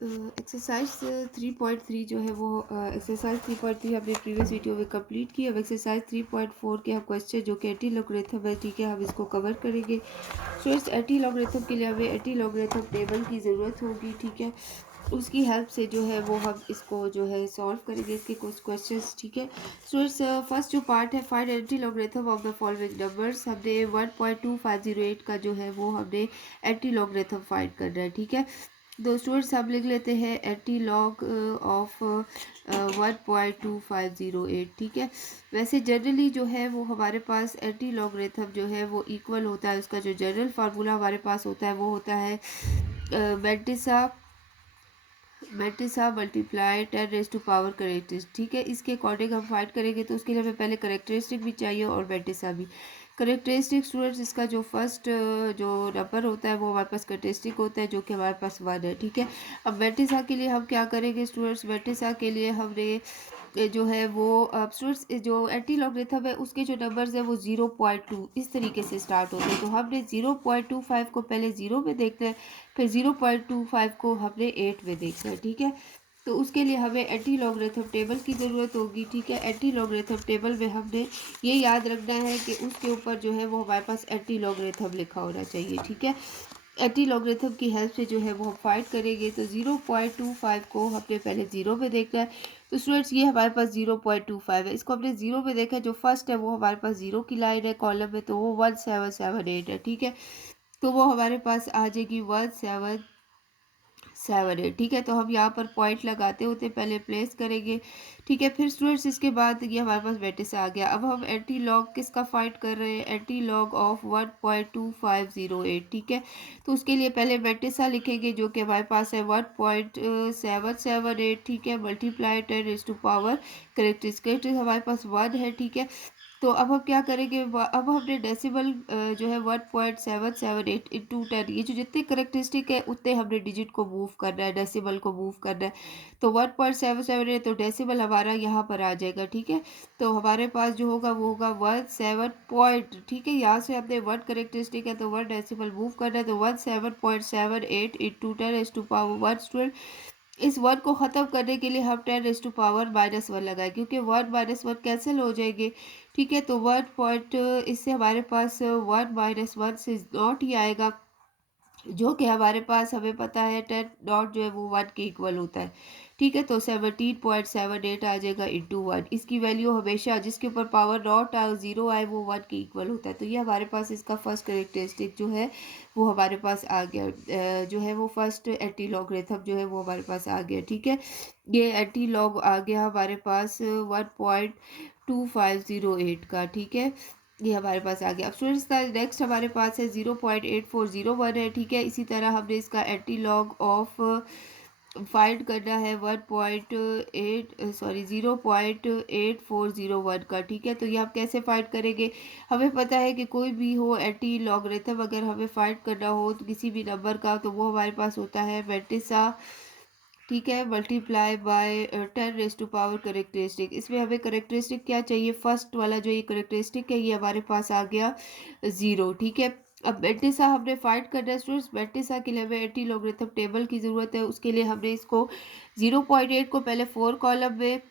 Exercise 3.3 जो है वो एक्सरसाइज 3.3 हमने प्रीवियस वीडियो में कंप्लीट की। अब एक्सरसाइज 3.4 के हम क्वेश्चन जो कि एटी लॉगरिथम है, ठीक है, हम इसको कवर करेंगे। सो इस एटी लॉगरिथम के लिए हमें एटी लॉगरिथम टेबल की ज़रूरत होगी, ठीक है। उसकी हेल्प से जो है वो हम इसको जो है सॉल्व करेंगे, इसके कुछ क्वेश्चंस, ठीक है। सो इट्स फर्स्ट जो पार्ट है, find anti logarithm of the following numbers. हमने 1.2508 का जो है वो हमने एंटी लॉगरिथम फाइंड करना है, ठीक है। दो स्टूडेंट्स हम लिख लेते हैं एंटी लॉग ऑफ 1.2508, ठीक है। वैसे जनरली जो है वो हमारे पास एंटी लॉगरिथम जो है वो इक्वल होता है, उसका जो जनरल फार्मूला हमारे पास होता है वो होता है mantissa multiply 10 raise to power characteristic, ठीक है। इसके अकॉर्डिंग हम फाइंड करेंगे तो उसके लिए हमें पहले करेक्टरिस्टिक भी चाहिए और मैट्रिसा भी। करेक्टरिस्टिक स्टूडेंट्स, इसका जो फर्स्ट जो नंबर होता है वो हमारे पास करेक्टरिस्टिक होता है जो कि हमारे पास 1 है, ठीक है। अब मैट्रिसा के लिए हम क्या करेंगे स्टूडेंट्स, मैट्रिसा के लिए हमने जो है वो स्टूडेंट्स जो एंटी लॉगरिथम है उसके जो नंबर्स है वो 0.2 इस तरीके से स्टार्ट होते हैं। तो हमने 0.25 को पहले 0 में देखना है, फिर 0.25 को हमने 8 में देखना है, ठीक है। तो उसके लिए हमें एंटी लॉगरिथम टेबल की ज़रूरत होगी, ठीक है। एंटी लॉगरिथम टेबल में हमने ये याद रखना है कि उसके ऊपर जो है वो हमारे पास एंटी लॉगरिथम लिखा होना चाहिए, ठीक है। एंटी लॉगरिथम की हेल्प से जो है वो हम फाइंड करेंगे। तो 0.25 को हमने पहले 0 में देखना है। तो स्टूडेंट्स ये हमारे पास 0.25 है, इसको हमने 0 में देखा है, जो फर्स्ट है वो हमारे पास 0 की लाइन है कॉलम में, तो वो 1778 है, ठीक है। तो वो हमारे पास आ जाएगी 1778, ठीक है। तो हम यहाँ पर पॉइंट लगाते होते पहले प्लेस करेंगे, ठीक है। फिर स्टूडेंट्स इसके बाद ये हमारे पास मैट्रिक्स आ गया। अब हम एंटी लॉग किसका फाइंड कर रहे हैं, एंटी लॉग ऑफ 1.2508, ठीक है। तो उसके लिए पहले मैट्रिक्स लिखेंगे जो कि हमारे पास है 1.778, ठीक है, multiply 10 raise to power characteristic हमारे पास 1 है, ठीक है। तो अब हम क्या करेंगे, अब हमने डेसिमल जो है 1.778 इंटू 10, ये जो जितने करेक्टरिस्टिक है उतने हमने डिजिट को मूव करना है, डेसिमल को मूव करना है। तो 1.778 तो डेसिमल हमारा यहाँ पर आ जाएगा, ठीक है। तो हमारे पास जो होगा वो होगा 17 पॉइंट, ठीक है। यहाँ से हमने 1 करेक्टरिस्टिक है तो 1 डेसिमल मूव करना है, तो 17.78 इंटू 10 रेज़ टू पावर 1। इस 1 को ख़त्म करने के लिए हम 10 रेज़ टू पावर -1 लगाए, क्योंकि 1 - 1 कैंसिल हो जाएंगे, ठीक है। तो 1 पॉइंट इससे हमारे पास 1 - 1 से नॉट ही आएगा, जो कि हमारे पास हमें पता है 10 नॉट जो है वो 1 के इक्वल होता है, ठीक है। तो 17.78 आ जाएगा इंटू 1। इसकी वैल्यू हमेशा जिसके ऊपर पावर नॉट आए 0 आए वो 1 के इक्वल होता है। तो ये हमारे पास इसका फर्स्ट करेक्टरिस्टिक जो है वो हमारे पास आ गया, जो है वो फर्स्ट एंटी लॉगरिथम जो है वो हमारे पास आ गया, ठीक है। ये एंटी लॉग आ गया हमारे पास 1.2508 का, ठीक है। ये हमारे पास आ गया। अब स्टूडेंट्स का नेक्स्ट हमारे पास है 0.8401 है, ठीक है। इसी तरह हमने इसका एंटी लॉग ऑफ फाइंड करना है 0.8401 का, ठीक है। तो ये आप कैसे फाइंड करेंगे, हमें पता है कि कोई भी हो एंटी लॉगरिथम अगर हमें फाइंड करना हो तो किसी भी नंबर का, तो वो हमारे पास होता है मैट्रिक्सा, ठीक है, multiply by 10 raise to power characteristic. इसमें हमें करेक्टरिस्टिक क्या चाहिए, फर्स्ट वाला जो ये करेक्टरिस्टिक है ये हमारे पास आ गया 0, ठीक है। अब मेंटिसा हमने फाइंड करना है स्टूडेंट्स। मेंटिसा के लिए हमें एंटी लॉगरिथम टेबल की ज़रूरत है। उसके लिए हमने इसको 0.8 को पहले 4 कॉलम में,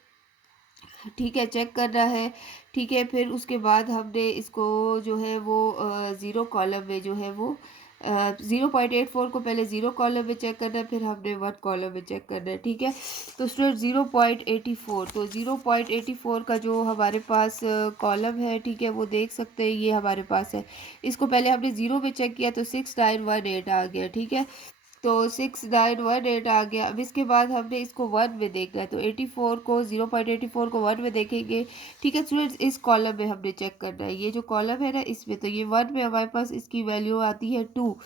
ठीक है, चेक करना है, ठीक है। फिर उसके बाद हमने इसको जो है वो 0 कॉलम में जो है वो 0.84 को पहले 0 कॉलम में चेक करना है, फिर हमने 1 कॉलम में चेक करना है, ठीक है। तो स्टूडेंट 0.84, तो 0.84 का जो हमारे पास कॉलम है, ठीक है, वो देख सकते हैं ये हमारे पास है। इसको पहले हमने 0 में चेक किया तो 6918 आ गया, ठीक है। तो 6918 आ गया। अब इसके बाद हमने इसको 1 में देखना है, तो 84 को 0.84 को 1 में देखेंगे, ठीक है स्टूडेंट्स। इस कॉलम में हमने चेक करना है, ये जो कॉलम है ना इसमें, तो ये 1 में हमारे पास इसकी वैल्यू आती है 2,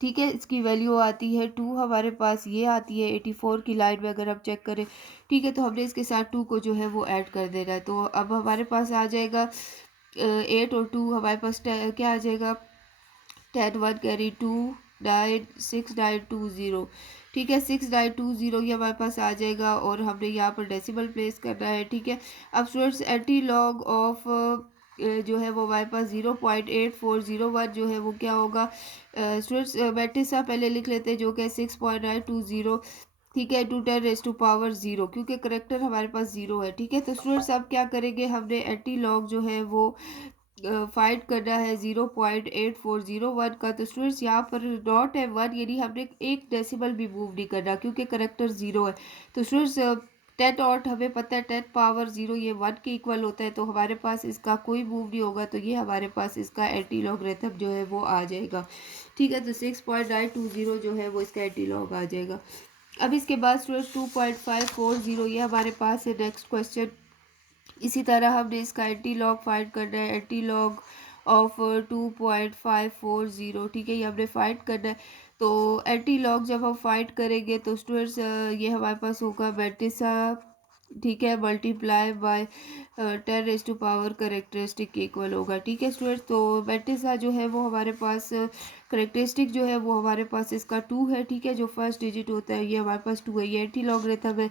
ठीक है। इसकी वैल्यू आती है 2 हमारे पास, ये आती है 84 की लाइन में अगर हम चेक करें, ठीक है। तो हमने इसके साथ 2 को जो है वो ऐड कर देना है। तो अब हमारे पास आ जाएगा 8 और 2 हमारे पास क्या आ जाएगा, 10 1 कैरी 2 9 6920, ठीक है। 6920 ये हमारे पास आ जाएगा और हमने यहाँ पर डेसिमल प्लेस करना है, ठीक है। अब स्टूडेंट्स एंटी लॉग ऑफ जो है वो हमारे पास 0.8401 जो है वो क्या होगा, स्टूडेंट्स मैट्रिक्स आप पहले लिख लेते हैं जो कि 6.920, ठीक है, टू 10⁻0 क्योंकि करेक्टर हमारे पास 0 है। ठीक है, तो स्टूडेंट्स अब क्या करेंगे, हमने एटी लॉग जो है वो फाइंड करना है 0.8401 का। तो स्टूडेंट्स यहाँ पर नॉट है 1, यानी हमने एक डेसिमल भी मूव नहीं करना क्योंकि करेक्टर 0 है। तो स्टूडेंट्स 10 और हमें पता है 10⁻0 ये 1 के इक्वल होता है, तो हमारे पास इसका कोई मूव नहीं होगा, तो ये हमारे पास इसका एंटी लॉगरिथम जो है वो आ जाएगा। ठीक है, तो 6.920 जो है वो इसका एंटी लॉग आ जाएगा। अब इसके बाद स्टूडेंट 2.540 ये हमारे पास है नेक्स्ट क्वेश्चन। इसी तरह हमने इसका एंटी लॉग फाइंड करना है, एंटी लॉग ऑफ 2.540। ठीक है, ये हमने फाइंड करना है। तो एंटी लॉग जब हम फाइंड करेंगे तो स्टूडेंट्स ये हमारे पास होगा मेटिसा, ठीक है, मल्टीप्लाई बाय 10⁻⁴ करेक्टरिस्टिक के इक्वल होगा। ठीक है स्टूडेंट्स, तो मेटिसा जो है वो हमारे पास करेक्टरिस्टिक जो है वो हमारे पास इसका 2 है। ठीक है, जो फर्स्ट डिजिट होता है ये हमारे पास 2 है, ये एंटी लॉगरिथम है।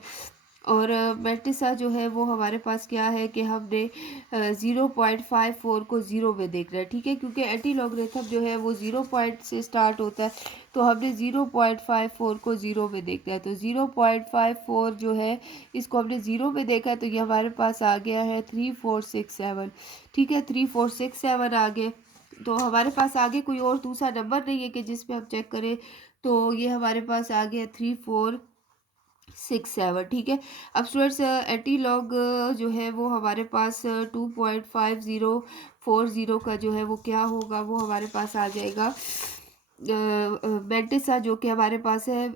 और मेटिसा जो है वो हमारे पास क्या है कि हमने 0.54 को 0 में देखना है। ठीक है, क्योंकि एंटी लॉगरिथम जो है वो 0 पॉइंट से स्टार्ट होता है, तो हमने 0.54 को 0 में देखना है। तो 0.54 जो है इसको हमने 0 में देखा है, तो ये हमारे पास आ गया है 3467। ठीक है, 3467 आ गए। तो हमारे पास आगे कोई और दूसरा नंबर नहीं है कि जिस पे हम चेक करें, तो ये हमारे पास आ गया 3467। ठीक है, अब स्टूडेंट्स एंटी लॉग जो है वो हमारे पास 2.5040 का जो है वो क्या होगा, वो हमारे पास आ जाएगा मेंटिसा जो कि हमारे पास है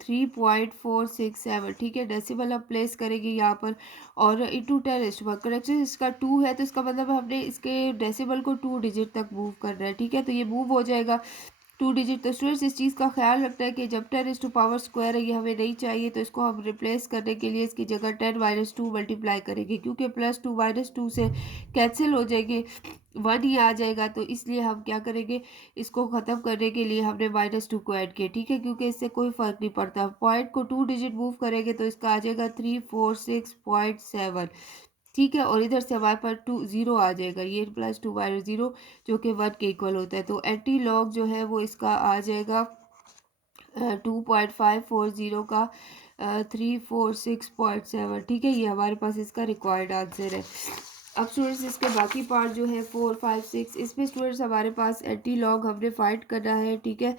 3.467। ठीक है, डेसिमल हम प्लेस करेंगे यहाँ पर, और इंटू 10⁻, करेक्शन इसका 2 है, तो इसका मतलब हमने इसके डेसिमल को 2 डिजिट तक मूव करना है। ठीक है, तो ये मूव हो जाएगा 2 डिजिट। तो स्टूडेंट्स इस चीज़ का ख्याल रखना है कि जब 10⁻² है ये हमें नहीं चाहिए, तो इसको हम रिप्लेस करने के लिए इसकी जगह 10 - 2 मल्टीप्लाई करेंगे, क्योंकि +2 -2 से कैंसिल हो जाएंगे, 1 ही आ जाएगा। तो इसलिए हम क्या करेंगे, इसको ख़त्म करने के लिए हमने -2 को ऐड किया। ठीक है, क्योंकि इससे कोई फ़र्क नहीं पड़ता, पॉइंट को 2 डिजिट मूव करेंगे तो इसका आ जाएगा 346.7। ठीक है, और इधर से हमारे पास 0 आ जाएगा, ये +2 -0 जो कि 1 के इक्वल होता है। तो एंटी लॉग जो है वो इसका आ जाएगा 2.540 का 346.7। ठीक है, ये हमारे पास इसका रिक्वायर्ड आंसर है। अब स्टूडेंट्स इसके बाकी पार्ट जो है 4, 5, 6, इसमें स्टूडेंट्स हमारे पास एंटी लॉग हमने फाइंड करना है। ठीक है,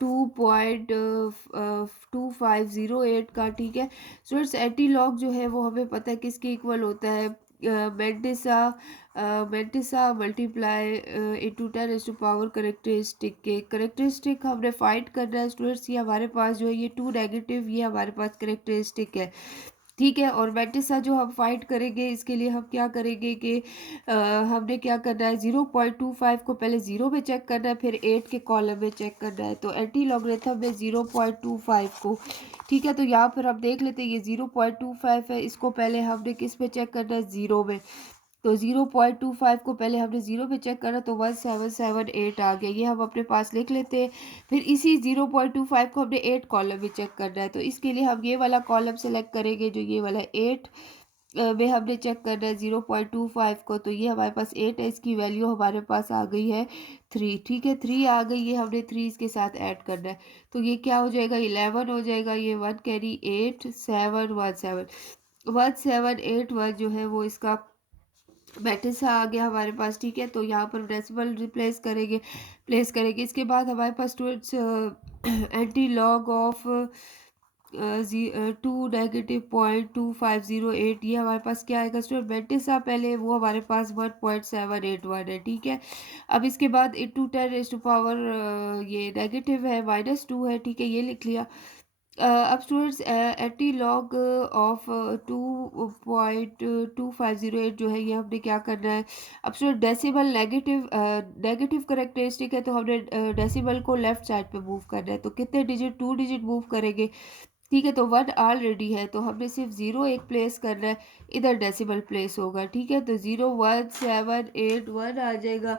2.2508 का। ठीक है स्टूडेंट्स, एंटी लॉग जो है वो हमें पता है किसके इक्वल होता है, मेंटिसा मल्टीप्लाई इंटू 10⁻⁴ करेक्टरिस्टिक के। करेक्टरिस्टिक हमने फाइंड करना है स्टूडेंट्स, ये हमारे पास जो है ये 2 नेगेटिव, ये हमारे पास करेक्टरिस्टिक है। ठीक है, और मेंटिसा जो हम फाइंड करेंगे इसके लिए हम क्या करेंगे कि हमने क्या करना है, 0.25 को पहले 0 में चेक करना है, फिर 8 के कॉलम में चेक करना है। तो एंटी लॉगरिथम में 0.25 को, ठीक है, तो यहाँ पर हम देख लेते हैं ये 0.25 है, इसको पहले हमने किस में चेक करना है, 0 में। तो 0.25 को पहले हमने 0 पे चेक करा तो 1778 आ गया, ये हम अपने पास लिख लेते हैं। फिर इसी 0.25 को हमने 8 कॉलम में चेक करना है, तो इसके लिए हम ये वाला कॉलम सेलेक्ट करेंगे, जो ये वाला 8 में हमने चेक करना है 0.25 को। तो ये हमारे पास 8 है, इसकी वैल्यू हमारे पास आ गई है 3। ठीक है, 3 आ गई, ये हमने 3 इसके साथ ऐड करना है, तो ये क्या हो जाएगा, 11 हो जाएगा, ये 1 कैरी 8 7 1 7 1781 जो है वो इसका मैट्रिक्स आ गया हमारे पास। ठीक है, तो यहाँ पर डेसिमल रिप्लेस करेंगे, प्लेस करेंगे। इसके बाद हमारे पास स्टूडेंट्स एंटी लॉग ऑफ 2-.2508, ये हमारे पास क्या आएगा स्टूडेंट, मैट्रिक्स पहले वो हमारे पास 1.781 है। ठीक है, अब इसके बाद इंटू 10⁻⁴ ये नेगेटिव है, -2 है। ठीक है, ये लिख लिया। अब स्टूडेंट्स एंटी लॉग ऑफ 2.2508 जो है ये हमने क्या करना है, अब स्टूडेंट डेसिमल नेगेटिव करेक्टरिस्टिक है, तो हमने डेसिमल को लेफ्ट साइड पे मूव करना है, तो कितने डिजिट, 2 डिजिट मूव करेंगे। ठीक है, तो 1 ऑलरेडी है, तो हमने सिर्फ 0 एक प्लेस करना है, इधर डेसिमल प्लेस होगा। ठीक है, तो 01781 आ जाएगा।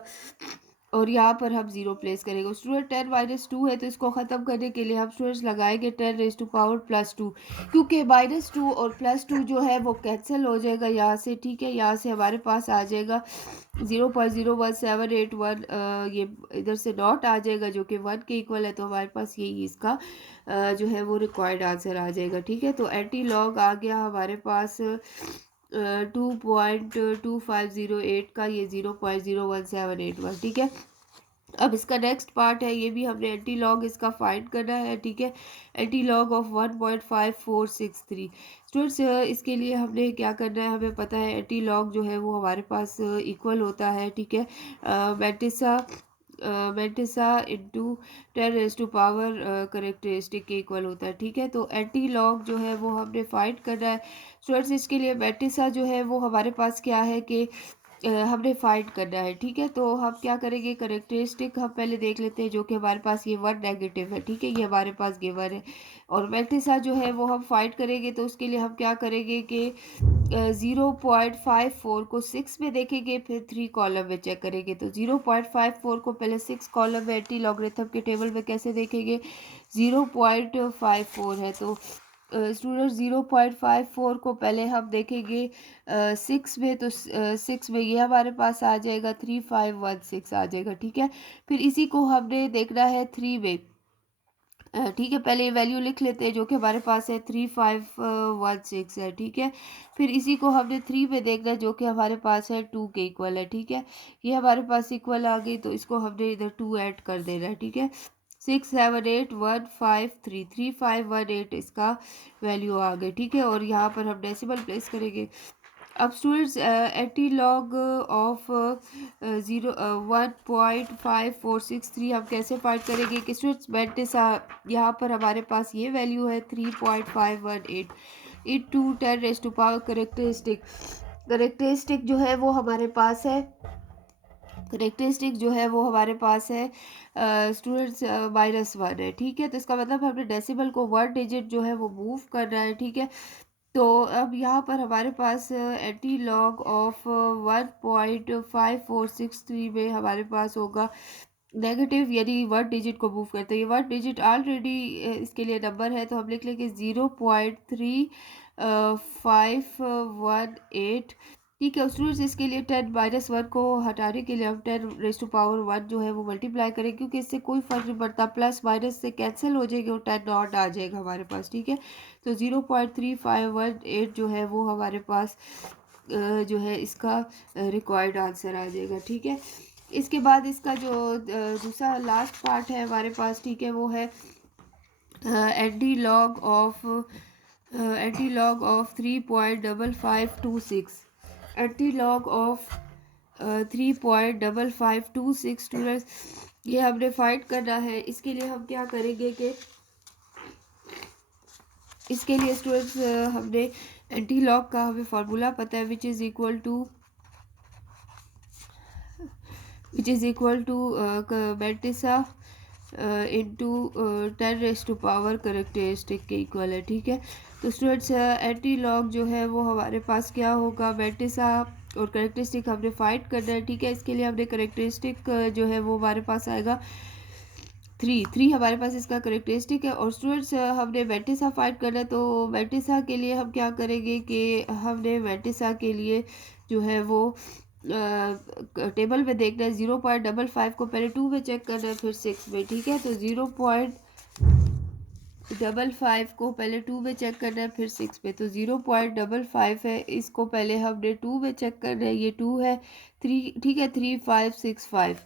और यहाँ पर हम जीरो प्लेस करेंगे। स्टूडेंट 10 माइनस टू है तो इसको ख़त्म करने के लिए हम स्टूडेंट्स लगाएंगे 10 raise to power plus two, क्योंकि माइनस टू और प्लस टू जो है वो कैंसिल हो जाएगा यहाँ से, ठीक है। यहाँ से हमारे पास आ जाएगा 0.01781, ये इधर से डॉट आ जाएगा जो कि 1 के इक्वल है, तो हमारे पास यही इसका जो है वो रिक्वायर्ड आंसर आ जाएगा, ठीक है। तो एंटी लॉग आ गया हमारे पास 2.2508 का, ये 0.01781, ठीक है। अब इसका नेक्स्ट पार्ट है, ये भी हमने एंटी लॉग इसका फाइंड करना है, ठीक है। एंटी लॉग ऑफ 1.5463 स्टूडेंट्स, इसके लिए हमने क्या करना है, हमें पता है एंटी लॉग जो है वो हमारे पास इक्वल होता है, ठीक है, mantissa into 10 raise to power characteristic के इक्वल होता है, ठीक है। तो एंटी लॉग जो है वो हमने फाइंड करना है स्टूडेंट्स। इसके लिए मैंटिसा जो है वो हमारे पास क्या है कि हमने फाइंड करना है, ठीक है। तो हम क्या करेंगे, करेक्टरिस्टिक हम पहले देख लेते हैं, जो कि हमारे पास ये 1 नेगेटिव है, ठीक है, ये हमारे पास गिवन है। और मैट्रिक्स जो है वो हम फाइंड करेंगे, तो उसके लिए हम क्या करेंगे कि 0.54 को 6 में देखेंगे, फिर 3 कॉलम में चेक करेंगे। तो 0.54 को पहले 6 कॉलम में एंटी लॉगरिथम के टेबल में कैसे देखेंगे, 0.54 है तो स्टूडेंट 0.54 को पहले हम देखेंगे 6 में, तो 6 में ये हमारे पास आ जाएगा 3516 आ जाएगा, ठीक है। फिर इसी को हमने देखना है 3 में, ठीक है। पहले वैल्यू लिख लेते हैं जो कि हमारे पास है 3516 है, ठीक है। फिर इसी को हमने 3 में देखना है जो कि हमारे पास है 2 के इक्वल है, ठीक है। ये हमारे पास इक्वल आ गई, तो इसको हमने इधर 2 ऐड कर देना है, ठीक है। 67815333518 इसका वैल्यू आ गई, ठीक है। और यहाँ पर हम डेसिमल प्लेस करेंगे। अब स्टूडेंट्स एंटी लॉग ऑफ 1.5463 हम कैसे फाइंड करेंगे कि स्टूडेंट्स मैंटिस यहाँ पर हमारे पास ये वैल्यू है 3.518 into 10 raise to power characteristic जो है वो हमारे पास है, करेक्टरिस्टिक जो है वो हमारे पास है स्टूडेंट्स -1 है, ठीक है। तो इसका मतलब हमने डेसिमल को 1 डिजिट जो है वो मूव करना है, ठीक है। तो अब यहाँ पर हमारे पास एंटी लॉग ऑफ 1.5463 में हमारे पास होगा नेगेटिव, यानी 1 डिजिट को मूव करते हैं। ये 1 डिजिट ऑलरेडी इसके लिए नंबर है, तो हम लिख लेंगे 0.3518, ठीक है। स्टूडेंट्स इसके लिए 10 - 1 को हटाने के लिए हम 10 रेज टू पावर 1 जो है वो मल्टीप्लाई करें, क्योंकि इससे कोई फर्क नहीं पड़ता, प्लस माइनस से कैंसिल हो जाएगी और 10 नॉट आ जाएगा हमारे पास, ठीक है। तो 0.3518 जो है वो हमारे पास जो है इसका रिक्वायर्ड आंसर आ जाएगा, ठीक है। इसके बाद इसका जो दूसरा लास्ट पार्ट है हमारे पास, ठीक है, वो है anti log of 3.5526, anti log of 3.5526 students, ये हमने फाइंड करना है। इसके लिए हम क्या करेंगे कि इसके लिए स्टूडेंट्स हमने एंटी लॉग का हमें फार्मूला पता है, which is equal to mantissa into 10 raise to power characteristic के इक्वल है, ठीक है। तो स्टूडेंट्स एंटी लॉग जो है वो हमारे पास क्या होगा, मैट्रिसा और करेक्टरिस्टिक हमने फाइंड करना है, ठीक है। इसके लिए हमने करेक्टरिस्टिक जो है वो हमारे पास आएगा 3 हमारे पास इसका करेक्टरिस्टिक है। और स्टूडेंट्स हमने मैट्रिसा फाइंड करना है, तो मैट्रिसा के लिए हम क्या करेंगे कि हमने मैट्रिसा के लिए जो है वो टेबल में देखना है, 0.55 को पहले 2 में चेक करना है, फिर 6 में, ठीक है। तो 0.55 को पहले 2 में चेक करना है, फिर 6 में। तो 0.55 है, इसको पहले हमने 2 में चेक करना है, ये 2 है, 3, ठीक है, 3565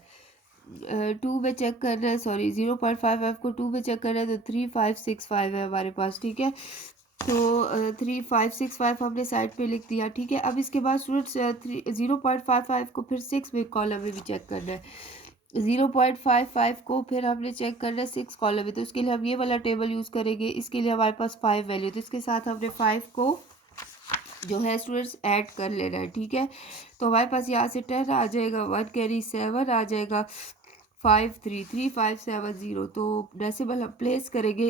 2 में चेक करना है, सॉरी 0.55 को 2 में चेक करना है, तो 3565 है हमारे पास, ठीक है। तो 3565 हमने साइड पे लिख दिया, ठीक है। अब इसके बाद स्टूडेंट्स 0.55 को फिर 6 में कॉलम में भी चेक करना है, 0.55 को फिर हमने चेक करना है 6 कॉलम में। तो इसके लिए हम ये वाला टेबल यूज़ करेंगे। इसके लिए हमारे पास 5 वैल्यू, तो इसके साथ हमने 5 को जो है स्टूडेंट्स ऐड कर लेना है, ठीक है। तो हमारे पास यहाँ से 10 आ जाएगा, 1 कैरी 7 आ जाएगा, 533570, तो डेसिमल हम प्लेस करेंगे।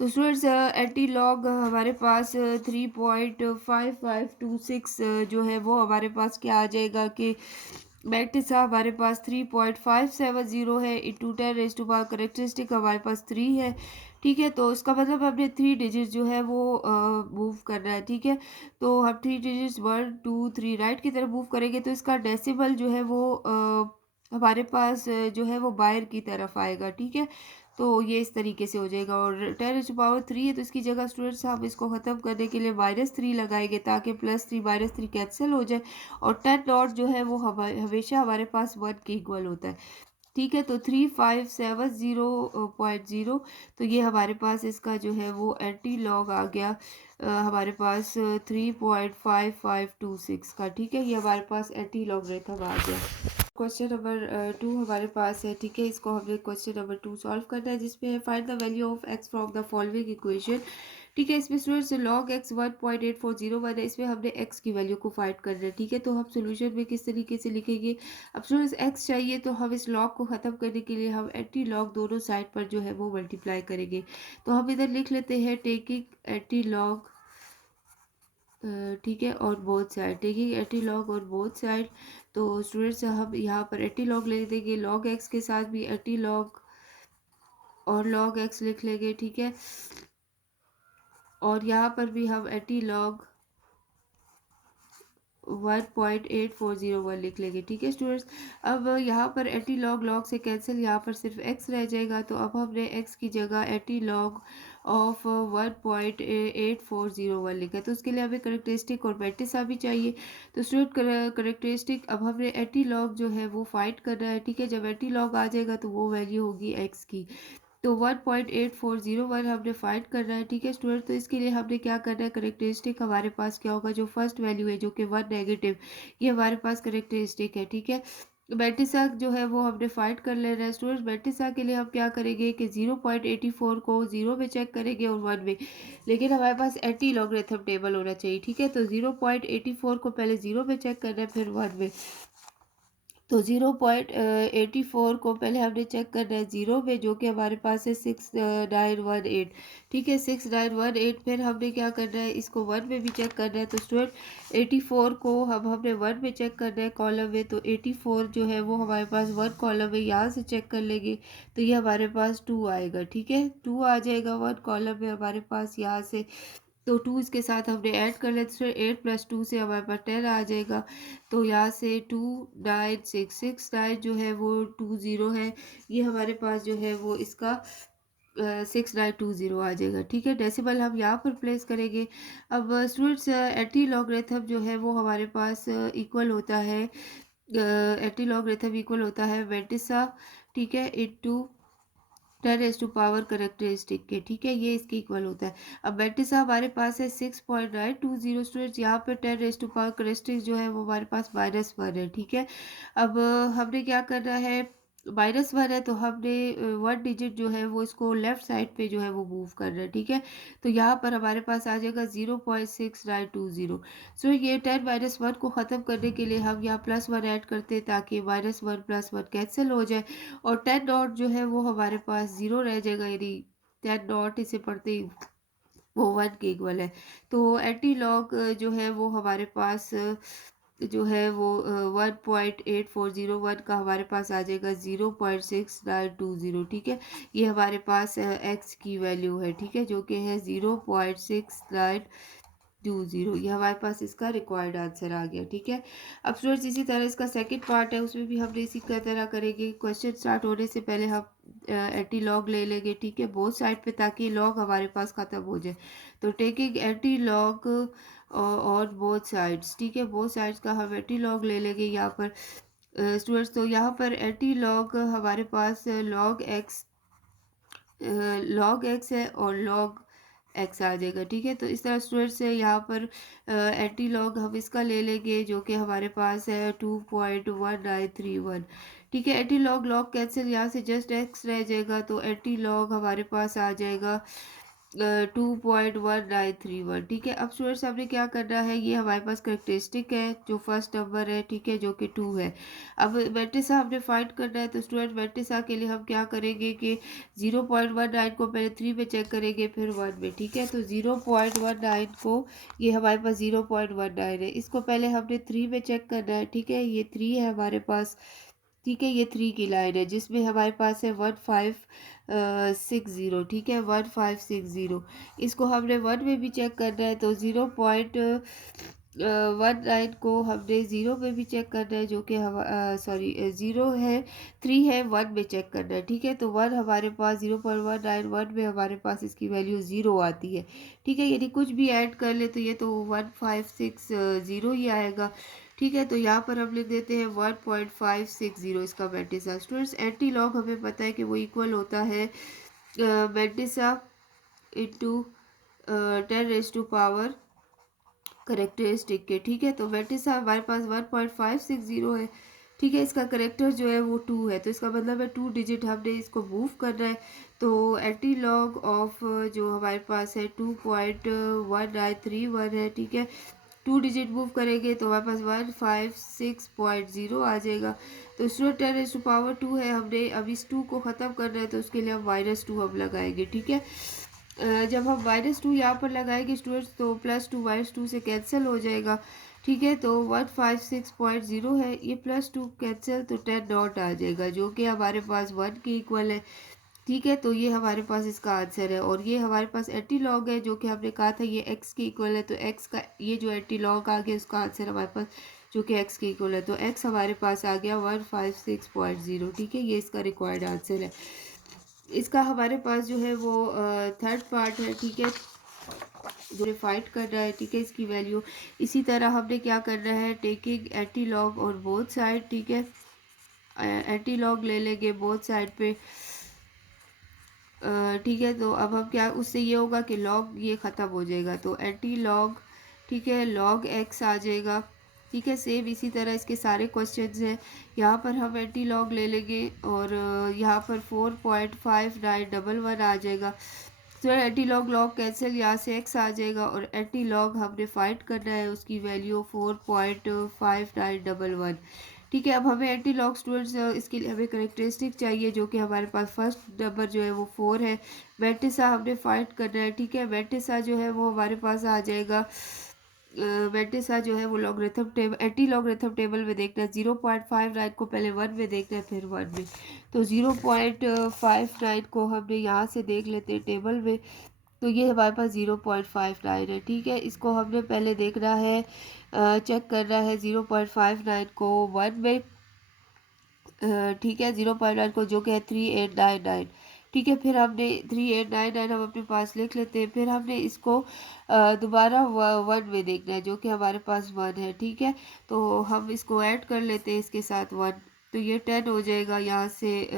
तो स्टूडेंट्स एंटी लॉग हमारे पास 3.5526 जो है वो हमारे पास क्या आ जाएगा कि मैट्रिक्स हमारे पास 3.570 है इंटू 10 करेक्टरिस्टिक हमारे पास 3 है। ठीक है, तो इसका मतलब हमने 3 डिजिट जो है वो मूव करना है। ठीक है, तो हम 3 डिजिट्स 1 2 3 राइट की तरफ मूव करेंगे तो इसका डेसिमल जो है वो हमारे पास जो है वो बाहर की तरफ आएगा। ठीक है, तो ये इस तरीके से हो जाएगा। और 10 to the power 3 है तो इसकी जगह स्टूडेंट्स हम इसको ख़त्म करने के लिए -3 लगाएंगे ताकि +3 -3 कैंसिल हो जाए। और 10 डॉट जो है वो हमेशा हमारे पास 1 के इक्वल होता है। ठीक है, तो 3570.0 तो ये हमारे पास इसका जो है वो एंटी लॉग आ गया हमारे पास 3.5526 का। ठीक है, ये हमारे पास एंटी लॉगरिथम आ गया। क्वेश्चन नंबर 2 हमारे पास है। ठीक है, इसको हमने क्वेश्चन नंबर 2 सॉल्व करना है जिसमें है find the value of x from the following equation. ठीक है, इसमें स्टूडेंट्स log x 1.8401 है, इसमें हमने x की वैल्यू को फाइंड करना है। ठीक है, तो हम सोल्यूशन में किस तरीके से लिखेंगे। अब स्टूडेंट्स x चाहिए तो हम इस log को ख़त्म करने के लिए हम एंटी लॉग दोनों साइड पर जो है वो मल्टीप्लाई करेंगे। तो हम इधर लिख लेते हैं टेकिंग एंटी लॉग ठीक है और both side, taking anti log और बोथ साइड। तो स्टूडेंट्स हम यहाँ पर एंटी लॉग ले देंगे, log x के साथ भी एंटी लॉग और log x लिख लेंगे। ठीक है, और यहाँ पर भी हम एंटी लॉग 1.8401 लिख लेंगे। ठीक है स्टूडेंट्स, अब यहाँ पर एंटी लॉग लॉग से कैंसिल, यहाँ पर सिर्फ x रह जाएगा। तो अब हमने x की जगह एंटी लॉग ऑफ 1.8401 लिखा है। तो उसके लिए हमें करेक्टरिस्टिक और मैट्रिक्स भी चाहिए। तो स्टूडेंट करेक्टरिस्टिक अब हमने एंटी लॉग जो है वो फाइंड करना है। ठीक है, जब एंटी लॉग आ जाएगा तो वो वैल्यू होगी x की। तो 1.8401 हमने फाइंड करना है। ठीक है स्टूडेंट, तो इसके लिए हमने क्या करना है, करेक्टरिस्टिक हमारे पास क्या होगा, जो फर्स्ट वैल्यू है जो कि 1 नेगेटिव, ये हमारे पास करेक्टरिस्टिक है। ठीक है, बेटिसा जो है वो हमने फाइंड कर लेना है। स्टूडेंट बेटिसा के लिए हम क्या करेंगे कि 0.84 को 0 में चेक करेंगे और 1 में, लेकिन हमारे पास एंटी लॉगरिथम टेबल होना चाहिए। ठीक है, तो 0.84 को पहले 0 में चेक करना है फिर 1 में। तो 0.84 को पहले हमने चेक करना है 0 में, जो कि हमारे पास है 6918। ठीक है, 6918। फिर हमने क्या करना है, इसको 1 में भी चेक करना है। तो स्टूडेंट 84 को हमने 1 में चेक करना है कॉलम में। तो 84 जो है वो हमारे पास 1 कॉलम में, यहाँ से चेक कर लेंगे तो ये हमारे पास 2 आएगा। ठीक है, 2 आ जाएगा 1 कॉलम में हमारे पास यहाँ से। तो 2 इसके साथ हमने ऐड कर लेते हैं, 8 + 2 से हमारे पास 10 आ जाएगा। तो यहाँ से 2966 जो है वो 20 है, ये हमारे पास जो है वो इसका 6920 आ जाएगा। ठीक है, डेसिमल हम यहाँ पर प्लेस करेंगे। अब स्टूडेंट्स एंटी लॉगरिथम जो है वो हमारे पास इक्वल होता है, एंटी लॉगरिथम इक्वल होता है वेटिसा, ठीक है, इंटू 10 करेक्टरिस्टिक के। ठीक है, ये इसके इक्वल होता है। अब बेटिसा हमारे पास है 6.920 स्टूडेंट्स, यहाँ पे 10 करेक्टरिस्टिक जो है वो हमारे पास -1 है। ठीक है, अब हमने क्या करना है, -1 है तो हमने 1 डिजिट जो है वो इसको लेफ्ट साइड पे जो है वो मूव करना है। ठीक है, तो यहाँ पर हमारे पास आ जाएगा 0.6920। सो ये 10 - 1 को ख़त्म करने के लिए हम यहाँ +1 ऐड करते हैं ताकि -1 + 1 कैंसिल हो जाए। और 10 डॉट जो है वो हमारे पास 0 रह जाएगा, यदि 10 डॉट इसे पढ़ते ही वो 1 के इक्वल है। तो एंटी लॉग जो है वो हमारे पास जो है वो 1.8401 का हमारे पास आ जाएगा 0.6920। ठीक है, ये हमारे पास एक्स की वैल्यू है। ठीक है, जो कि है 0.6920, ये हमारे पास इसका रिक्वायर्ड आंसर आ गया। ठीक है, अब स्टूडेंट्स इसी तरह इसका सेकंड पार्ट है, उसमें भी हमने इसी तरह करेंगे। क्वेश्चन स्टार्ट होने से पहले हम एंटी लॉग ले लेंगे। ठीक है, बोथ साइड पे, ताकि लॉग हमारे पास ख़त्म हो जाए। तो टेकिंग एंटी लॉग और बोथ साइड्स, ठीक है, बोथ साइड्स का हम एंटी लॉग ले लेंगे यहाँ पर स्टूडेंट्स। तो यहाँ पर एंटी लॉग हमारे पास लॉग एक्स है और लॉग एक्स आ जाएगा। ठीक है, तो इस तरह स्टूडेंट्स है यहाँ पर एंटी लॉग हम इसका ले लेंगे जो कि हमारे पास है 2.1931। ठीक है, एंटी लॉग लॉग कैंसिल, यहाँ से जस्ट एक्स रह जाएगा। तो एंटी लॉग हमारे पास आ जाएगा 2.1931। ठीक है, अब स्टूडेंट्स हमने क्या करना है, ये हमारे पास करेक्टरिस्टिक है जो फर्स्ट नंबर है, ठीक है, जो कि 2 है। अब मैट्रिक्सा हमने फाइंड करना है, तो स्टूडेंट मैट्रिक्सा के लिए हम क्या करेंगे कि 0.19 को पहले 3 में चेक करेंगे, फिर 1 में। ठीक है, तो 0.19 को, ये हमारे पास 0.19 है, इसको पहले हमने 3 में चेक करना है। ठीक है, ये 3 है हमारे पास। ठीक है, ये 3 की लाइन है जिसमें हमारे पास है 1560। ठीक है, 1560, इसको हमने 1 में भी चेक करना है, तो 0.19 को हमने 0 में भी चेक करना है, जो कि हम सॉरी 0 है, 3 है, 1 में चेक करना है। ठीक है, तो 1 हमारे पास 0.191 में हमारे पास इसकी वैल्यू 0 आती है। ठीक है, यदि कुछ भी ऐड कर ले तो ये तो 1560 ही आएगा। ठीक है, तो यहाँ पर हम लिख देते हैं 1.560 इसका मैट्रिक्स। स्टूडेंट्स एंटी लॉग हमें पता है कि वो इक्वल होता है मैट्रिक्सा इंटू 10 करेक्टरिस्टिक के। ठीक है, तो मैट्रिक्स हमारे पास 1.560 है। ठीक है, इसका करेक्टर जो है वो 2 है, तो इसका मतलब है 2 डिजिट हमने इसको मूव करना है। तो एंटी लॉग ऑफ जो हमारे पास है 2.1931 है। ठीक है, 2 डिजिट मूव करेंगे तो हमारे पास 156.0 आ जाएगा। तो स्टूडेंट 10 टू है, हमने अब इस 2 को ख़त्म करना है, तो उसके लिए हम -2 हम लगाएंगे। ठीक है, जब हम -2 यहाँ पर लगाएंगे स्टूडेंट्स, तो +2 -2 से कैंसिल हो जाएगा। ठीक है, तो 156.0 है, ये +2 कैंसिल, तो 10 डॉट आ जाएगा, जो कि हमारे पास 1 के इक्वल है। ठीक है, तो ये हमारे पास इसका आंसर है, और ये हमारे पास एंटी लॉग है, जो कि हमने कहा था ये x के इक्वल है, तो x का ये जो एंटी लॉग आ गया उसका आंसर हमारे पास जो कि x के इक्वल है, तो x हमारे पास आ गया 156.0। ठीक है, ये इसका रिक्वायर्ड आंसर है। इसका हमारे पास जो है वो थर्ड पार्ट है। ठीक है, जो फाइंड करना है। ठीक है, इसकी वैल्यू इसी तरह हमने क्या करना है, टेकिंग एंटी लॉग और बोथ साइड। ठीक है, एंटी लॉग ले लेंगे बोथ साइड पे। ठीक है, तो अब हम क्या, उससे ये होगा कि लॉग ये ख़त्म हो जाएगा, तो एंटी लॉग, ठीक है, लॉग एक्स आ जाएगा। ठीक है, सेम इसी तरह इसके सारे क्वेश्चंस हैं। यहाँ पर हम एंटी लॉग ले लेंगे, और यहाँ पर 4.5911 आ जाएगा। तो एंटी लॉग लॉग कैंसिल, यहाँ से एक्स आ जाएगा, और एंटी लॉग हमने फाइंड करना है, उसकी वैल्यू 4.5911। ठीक है, अब हमें एंटी लॉग स्टूडेंट्स इसके लिए हमें करेक्टरिस्टिक चाहिए, जो कि हमारे पास फर्स्ट नंबर जो है वो 4 है। मैट्रिक्सा हमने फाइंड करना है। ठीक है, मैट्रिक्सा जो है वो हमारे पास आ जाएगा, मैट्रिक्सा जो है वो logarithm table, anti logarithm table में देखना है। 0.59 को पहले 1 में देखना है, फिर 1 में। तो 0.59 को हमने यहाँ से देख लेते हैं टेबल में, तो ये हमारे पास 0.59 है। ठीक है, इसको हमने पहले देखना है, चेक करना है 0.59 को 1 में। ठीक है, 0.9 को, जो कि है 3899। ठीक है, फिर हमने 3899 हम अपने पास लिख लेते हैं, फिर हमने इसको दोबारा 1 में देखना है, जो कि हमारे पास 1 है। ठीक है, तो हम इसको ऐड कर लेते हैं इसके साथ 1, तो ये 10 हो जाएगा, यहाँ से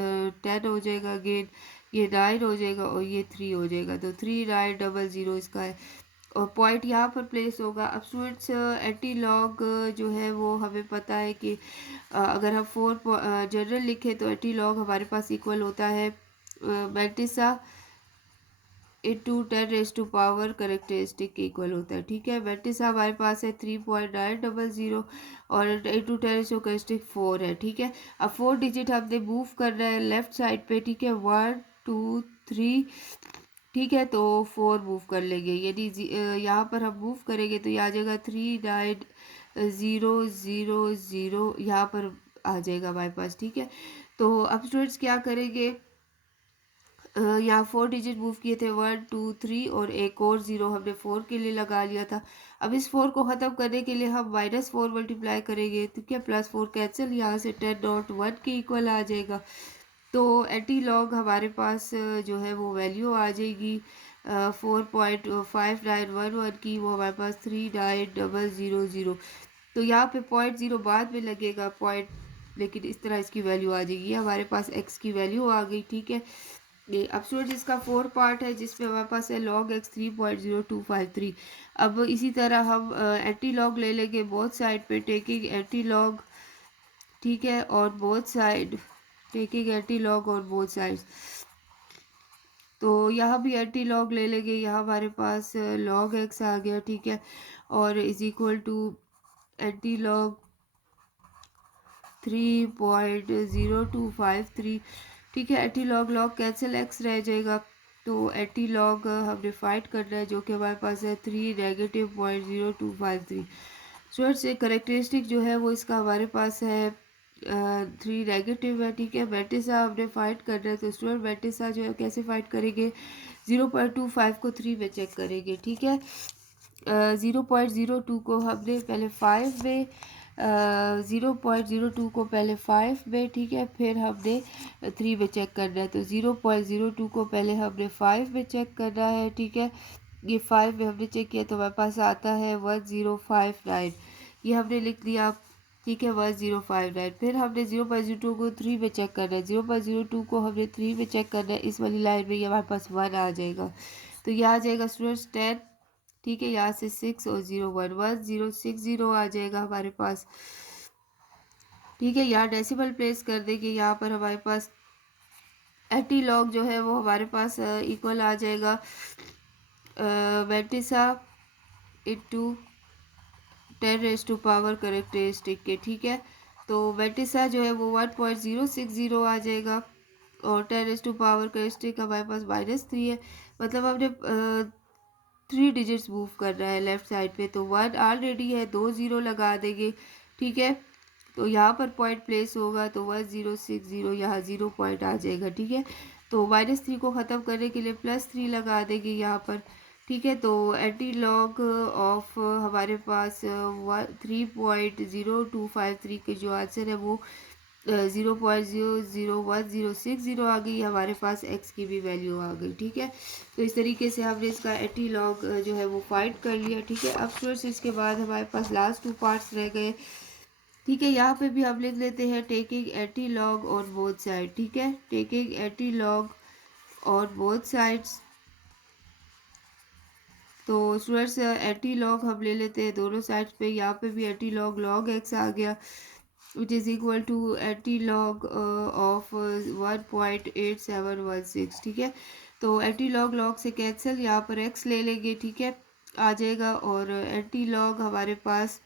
10 हो जाएगा, अगेन ये 9 हो जाएगा, और ये 3 हो जाएगा, तो 3900 इसका है, और पॉइंट यहाँ पर प्लेस होगा। अब स्टूडेंट्स एंटी लॉग जो है वो हमें पता है कि अगर हम 4 जनरल लिखें, तो एंटी लॉग हमारे पास इक्वल होता है मैट्रिक्सा इंटू 10 करेक्टरिस्टिक के इक्वल होता है। ठीक है, मैट्रिक्सा हमारे पास है 3.900, और इंटू 10 करेक्टरिस्टिक 4 है। ठीक है, अब 4 डिजिट हमने मूव कर रहे हैं लेफ्ट साइड पे। ठीक है, 1 2 3। ठीक है, तो 4 मूव कर लेंगे, यदि यहाँ पर हम मूव करेंगे तो ये आ जाएगा 3900, यहाँ पर आ जाएगा हमारे पास। ठीक है, तो अब स्टूडेंट्स क्या करेंगे, यहाँ 4 डिजिट मूव किए थे, 1 2 3, और एक और 0 हमने 4 के लिए लगा लिया था। अब इस 4 को ख़त्म करने के लिए हम -4 मल्टीप्लाई करेंगे, तो क्या +4 कैंसिल, यहाँ से 10.1 के इक्वल आ जाएगा। तो एंटी लॉग हमारे पास जो है वो वैल्यू आ जाएगी 4.5911 की, वो हमारे पास 39000। तो यहाँ पे 0.0 बाद में लगेगा पॉइंट, लेकिन इस तरह इसकी वैल्यू आ जाएगी, ये हमारे पास x की वैल्यू आ गई। ठीक है, ये अब स्टूडेंट इसका 4 पार्ट है, जिसमें हमारे पास है log x 3.0253। अब इसी तरह हम एंटी लॉग ले लेंगे बोथ साइड पे, टेकिंग एंटी लॉग। ठीक है, और both side, taking anti log और बोथ साइड्स। तो यहाँ भी एंटी लॉग ले लेंगे, यहाँ हमारे पास लॉग एक्स आ गया, ठीक है, और is equal to anti log 3.0253, ठीक है। Anti log log cancel x रह जाएगा, तो एंटी लॉग हमने फाइंड करना है जो कि हमारे पास है 3 -.0253। स्टूडेंट्स एक करेक्टरिस्टिक जो है वो इसका हमारे पास है 3 नेगेटिव है, ठीक है। बेटिसा हमने फाइंड करना है, तो स्टूडेंट बेटिसा जो है कैसे फाइंड करेंगे, 0.25 को 3 में चेक करेंगे, ठीक है। 0.02 को हमने पहले 5 में 0.02 को पहले 5 में, ठीक है, फिर हमने 3 में चेक करना है, तो 0.02 को पहले हमने 5 में चेक करना है, ठीक है। ये 5 में हमने चेक किया तो हमारे पास आता है 1059, ये हमने लिख दिया, ठीक है, 1059। फिर हमने 0.02 को 3 में चेक करना है, 0.02 को हमने 3 में चेक करना है, इस वाली लाइन में ये हमारे पास 1 आ जाएगा, तो ये आ जाएगा स्टूडेंट्स 10, ठीक है। यहाँ से 6 और 0 आ जाएगा हमारे पास, ठीक है। यहाँ डेसिमल प्लेस कर देंगे, यहाँ पर हमारे पास एटी लॉग जो है वो हमारे पास इक्वल आ जाएगा वेंटिसा इंटू 10 करेक्टरिस्टिक के, ठीक है। तो वेंटिसा जो है वो 1.060 आ जाएगा, और 10 करेक्टरिस्टिक हमारे पास -3 है, मतलब हमने 3 डिजिट्स मूव कर रहा है लेफ्ट साइड पे, तो 1 ऑलरेडी है, 2 0 लगा देंगे, ठीक है। तो यहाँ पर पॉइंट प्लेस होगा, तो 1060 यहाँ 0 पॉइंट आ जाएगा, ठीक है। तो -3 को ख़त्म करने के लिए +3 लगा देंगे यहाँ पर, ठीक है। तो एंटी लॉग ऑफ हमारे पास 3.0253 के जो आंसर है वो 0.001060 आ गई, हमारे पास एक्स की भी वैल्यू आ गई, ठीक है। तो इस तरीके से हमने इसका एटी लॉग जो है वो फाइंड कर लिया, ठीक है। अब स्टूडेंट्स इसके बाद हमारे पास लास्ट 2 पार्ट्स रह गए, ठीक है। यहाँ पे भी हम लिख लेते हैं taking eighty log on both side, ठीक है, taking eighty log on both sides. तो स्टूडेंट्स एटी लॉग हम ले लेते हैं दोनों साइड्स पे, यहाँ पे भी एटी लॉग लॉग एक्स आ गया which is equal to anti log of 1.8716, ठीक है। तो एटी लॉग लॉग से कैंसिल, यहाँ पर एक्स ले लेंगे, ठीक है, आ जाएगा, और एटी लॉग हमारे पास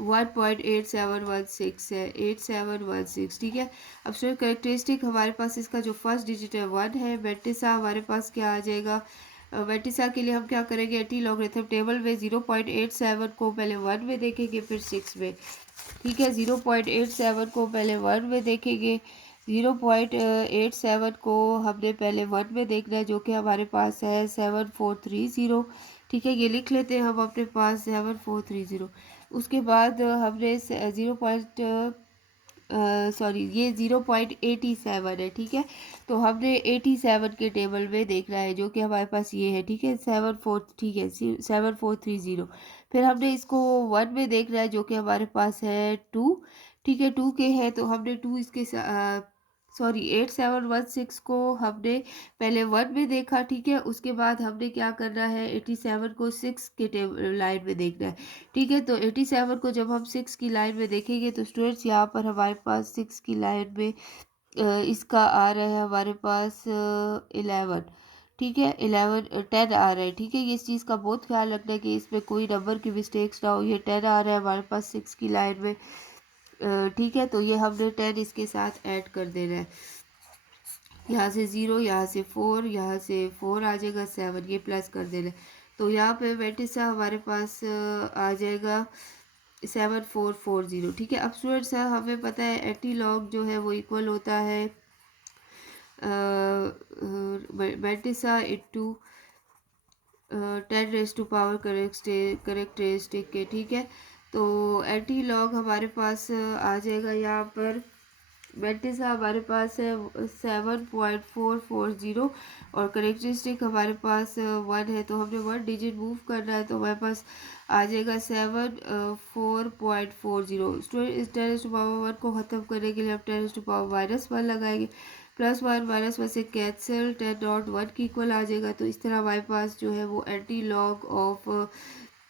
1.8716 है, 8716, ठीक है। अब स्टूडेंट करेक्टरिस्टिक हमारे पास इसका जो फर्स्ट डिजिट है 1 है, वेटिसा हमारे पास क्या आ जाएगा, वेटिसा के लिए हम क्या करेंगे, एटी लॉगरिथम टेबल में 0.87 को पहले 1 में देखेंगे, फिर 6 में, ठीक है। 0.87 को पहले 1 में देखेंगे, 0.87 को हमने पहले 1 में देखना है जो कि हमारे पास है 7430, ठीक है, ये लिख लेते हैं हम अपने पास 7430। उसके बाद हमने 0.87 है, ठीक है। तो हमने 87 के टेबल में देखना है जो कि हमारे पास ये है, ठीक है, 74, ठीक है, 7430। फिर हमने इसको 1 में देखना है जो कि हमारे पास है 2, ठीक है, 2 के है, तो हमने 2 इसके 8716 को हमने पहले 1 में देखा, ठीक है। उसके बाद हमने क्या करना है, 87 को 6 के लाइन में देखना है, ठीक है। तो 87 को जब हम 6 की लाइन में देखेंगे तो स्टूडेंट्स यहाँ पर हमारे पास 6 की लाइन में इसका आ रहा है हमारे पास 11, ठीक है, 10 आ रहा है, ठीक है। ये इस चीज़ का बहुत ख्याल रखना है कि इसमें कोई नंबर की मिस्टेक्स ना हो, ये 10 आ रहा है हमारे पास 6 की लाइन में, ठीक है। तो ये हमने 10 इसके साथ ऐड कर देना है, यहाँ से 0, यहाँ से 4, यहाँ से 4 आ जाएगा, 7 ये प्लस कर देना है। तो यहाँ पे वेटिसा हमारे पास आ जाएगा 7440, ठीक है। अब स्टूडेंट्स हमें पता है एटी लॉग जो है वो इक्वल होता है वेटिसा इंटू 10 करेक्टरिस्टिक के, ठीक है। तो एटी लॉग हमारे पास आ जाएगा यहाँ पर वेटिसा हमारे पास है 7.440, और करेक्टरिस्टिक हमारे पास 1 है, तो हमने 1 डिजिट मूव करना है, तो हमारे पास आ जाएगा 74.40। स्टूडेंट इस 10⁻1 को ख़त्म करने के लिए हम 10⁻−1 लगाएंगे, +1 -1 से कैंसिल, 10.1 की इक्वल आ जाएगा। तो इस तरह हमारे पास जो है वो एंटी लॉग ऑफ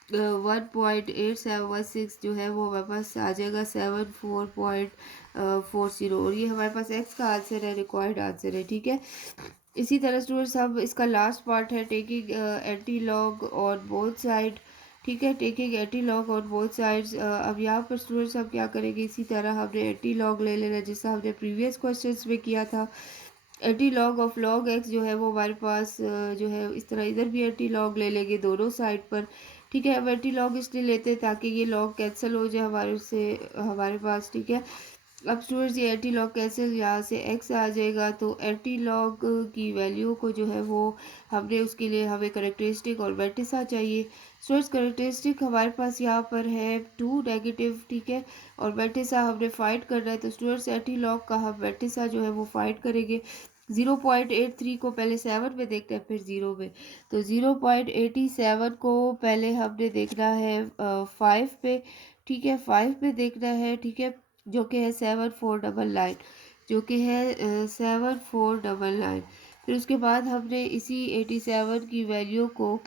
1.8716 जो है वो हमारे पास आ जाएगा 74.40, और ये हमारे पास एक्स का आंसर है, रिक्वायर्ड आंसर है, ठीक है। इसी तरह स्टूडेंट्स अब इसका लास्ट पार्ट है taking anti log on both side. ठीक है, taking anti log on both sides. अब यहाँ पर स्टूडेंट्स हम क्या करेंगे, इसी तरह हमने एंटी लॉग ले लेना जैसा हमने प्रीवियस क्वेश्चंस में किया था। Anti log of log x जो है वो हमारे पास जो है इस तरह इधर भी एंटी लॉग ले लेंगे दोनों साइड पर। ठीक है, अब एंटी लॉग इसलिए लेते हैं ताकि ये लॉग कैंसिल हो जाए हमारे से हमारे पास। ठीक है, अब स्टूडेंट्स ये एंटी लॉग कैंसिल, यहाँ से एक्स आ जाएगा तो एंटी लॉग की वैल्यू को जो है वो हमने उसके लिए हमें करेक्टरिस्टिक और वेटिसा चाहिए। स्टूडेंट्स करेक्टरिस्टिक हमारे पास यहाँ पर है 2 नेगेटिव। ठीक है, और वेटिसा हमने फाइंड करना है तो स्टूडेंट्स एंटी लॉग का हम वेटिसा जो है वो फाइंड करेंगे। 0.83 को पहले 7 में देखते हैं फिर 0 में। तो 0.87 को पहले हमने देखना है 5 पे। ठीक है, 5 पे देखना है। ठीक है, जो कि है 7499, जो कि है 7499। फिर उसके बाद हमने इसी 87 की वैल्यू को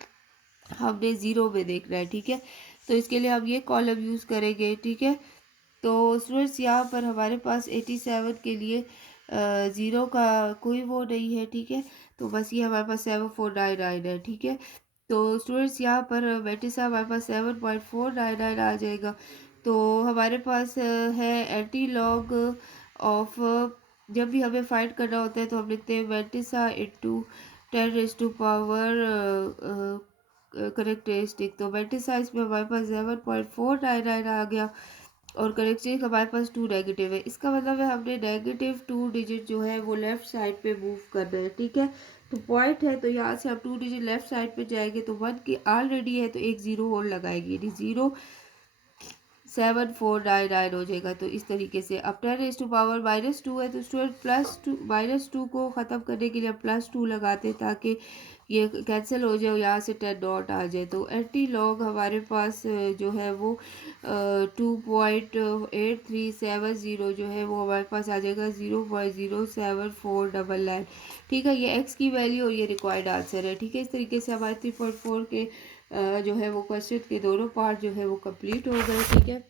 हमने ज़ीरो में देखना है। ठीक है, तो इसके लिए हम ये कॉलम यूज़ करेंगे। ठीक है, तो स्टूडेंट्स यहाँ पर हमारे पास 87 के लिए ज़ीरो का कोई वो नहीं है। ठीक है, तो बस ये हमारे पास 7499 है। ठीक है, तो स्टूडेंट्स यहाँ पर वेटिसा हमारे पास 7.499 आ जाएगा। तो हमारे पास है एंटी लॉग ऑफ, जब भी हमें फाइंड करना होता है तो हम लिखते हैं वेटिसा इंटू 10 पावर करेक्टरिस्टिक। तो वेटिसा इसमें हमारे पास 7.499 आ गया और करेक्टरिस्टिक हमारे पास 2 नेगेटिव है। इसका मतलब है हमने नेगेटिव 2 डिजिट जो है वो लेफ्ट साइड पे मूव करना है। ठीक है, तो पॉइंट है तो यहाँ से हम 2 डिजिट लेफ्ट साइड पे जाएंगे तो 1 की ऑलरेडी है तो एक ज़ीरो और लगाएंगे, यानी 0.7499 हो जाएगा। तो इस तरीके से अब 10 पावर -2 है तो स्टूडेंट -2 को ख़त्म करने के लिए हम +2 लगाते हैं ताकि ये कैंसिल हो जाए, यहाँ से 10 डॉट आ जाए। तो एंटी लॉग हमारे पास जो है वो 2.8370 जो है वो हमारे पास आ जाएगा 0.07499। ठीक है, ये एक्स की वैल्यू और ये रिक्वायर्ड आंसर है। ठीक है, इस तरीके से हमारे 3.4 के जो है वो क्वेश्चन के दोनों पार्ट जो है वो कंप्लीट हो गए। ठीक है।